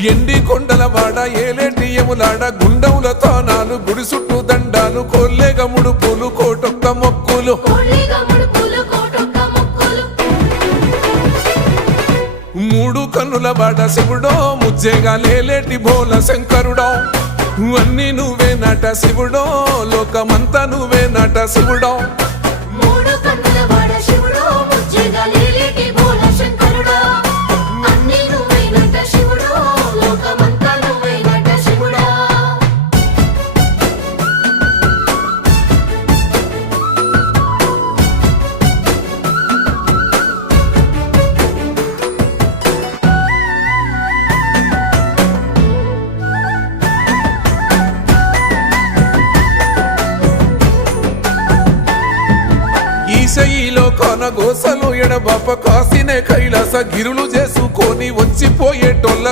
ఎండి కొండల వాడ ఏలేటి యములాడ గుండముల తానాలు గుడి చుట్టూ దండాలు కొల్లేగ ముడుపులు కోటొక్క మొక్కులు మూడు కన్నుల వాడ శివుడో ముజ్జేగా లేలేటి బోల శంకరుడో అన్ని నువ్వే నట శివుడో లోకమంతా నువ్వే నట శివుడో ఈశయిలో కొన గోసలు ఎడబాప కాసినే కైలాస గిరులు చేసుకొని వచ్చిపోయేటోళ్ళ